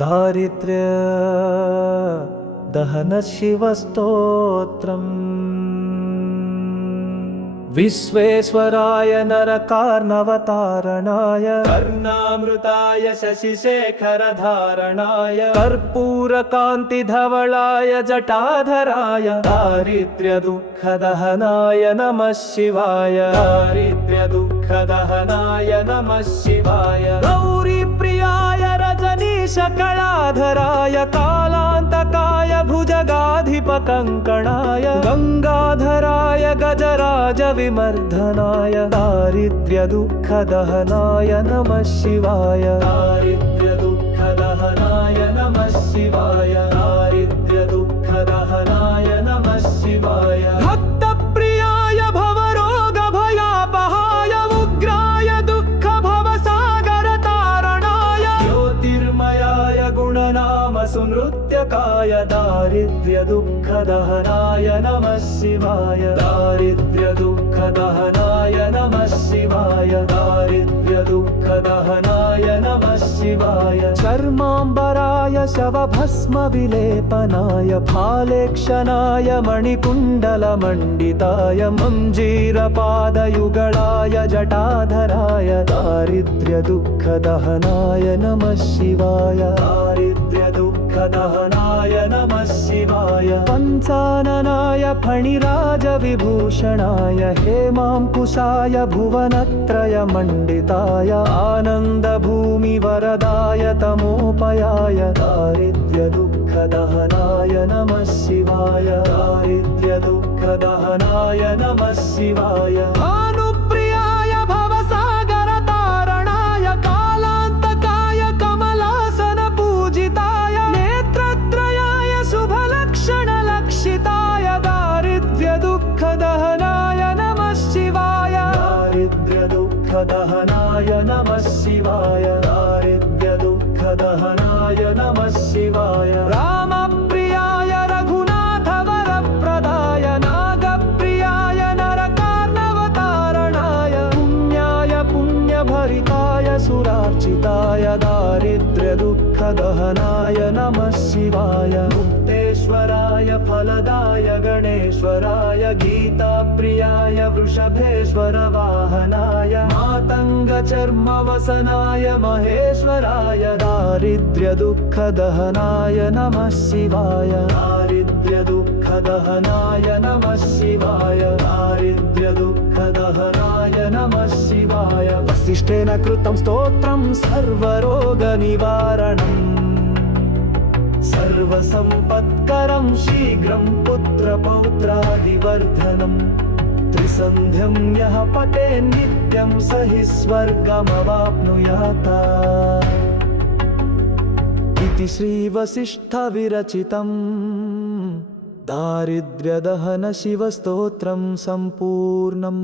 दारिद्र्य दहन शिवस्तोत्रम् विश्वेश्वराय नरकार्णवतारणाय कर्णामृताय शशिशेखरधारणाय कर्पूरकान्तिधवलाय जटाधराय दारिद्र्यदुःखदहनाय नमः शिवाय दारिद्र्यदुःखदहनाय नमः शिवाय गौरीप्रियाय रजनीशकलाधराय कालान्तकाय भुजगाधिपकङ्कणाय गङ्गाधराय गजराज विमर्दनाय दारिद्र्यदुःखदहनाय नमः शिवाय दारिद्र्यदुःखदहनाय नमः शिवाय दारिद्र्यदुःखदहनाय नमः शिवाय भक्तप्रियाय भवरोगभयापहाय उग्राय दुःखभवसागरतारणाय ज्योतिर्मयाय गुणनाम सुनृत्यकाय दारिद्र्यदुःखदहनाय नमः शिवाय दारिद्र्यदुःखदहनाय नमः शिवाय दारिद्र्यदुःखदहनाय नमः शिवाय चर्माम्बराय शवभस्मविलेपनाय फालेक्षणाय मणिकुण्डलमण्डिताय मञ्जीरपादयुगलाय जटाधराय दारिद्र्यदुःखदहनाय नमः शिवाय दारिद्र्यदुःखदहनाय नमः शिवाय पञ्चाननाय फणिराजविभूषणाय हेमाङ्कुशाय भुवनत्रयमण्डिताय आनन्दभूमिवरदाय तमोपयाय दारिद्र्यदुःखदहनाय नमः शिवाय दारिद्र्यदुःखदहनाय नमः शिवाय भानुप्रियाय भवसागरतारणाय कालान्तकाय कमलासनपूजिताय नेत्रत्रयाय शुभलक्षणलक्षिताय दारिद्र्यदुःखदहनाय नमः शिवाय दारिद्र्यदुःखदहनाय नमः शिवाय दारिद्र्यदुःखदहनाय नमः शिवाय रामप्रियाय रघुनाथवरप्रदाय नागप्रियाय नरकार्णवतारणाय पुण्याय पुण्यभरिताय सुरार्चिताय दारिद्र्यदुःखदहनाय नमः शिवाय मुक्तेश्वराय फलदाय गणेश्वराय गीताप्रियाय वृषभेश्वर वाहनाय मातङ्गचर्मवसनाय महेश्वराय दारिद्र्यदुःखदहनाय नमः शिवाय दारिद्र्यदुःखदहनाय नमः शिवाय दारिद्र्यदुःखदहनाय नमः शिवाय वसिष्ठेन कृतं स्तोत्रं सर्वरोगनिवारणम् सर्वसम्पत्करं शीघ्रं पुत्रपौत्रादिवर्धनम् त्रिसन्ध्यं यः पठे नित्यं स हि स्वर्गमवाप्नुयात् इति श्रीवसिष्ठविरचितं दारिद्र्यदहन शिवस्तोत्रं सम्पूर्णम्।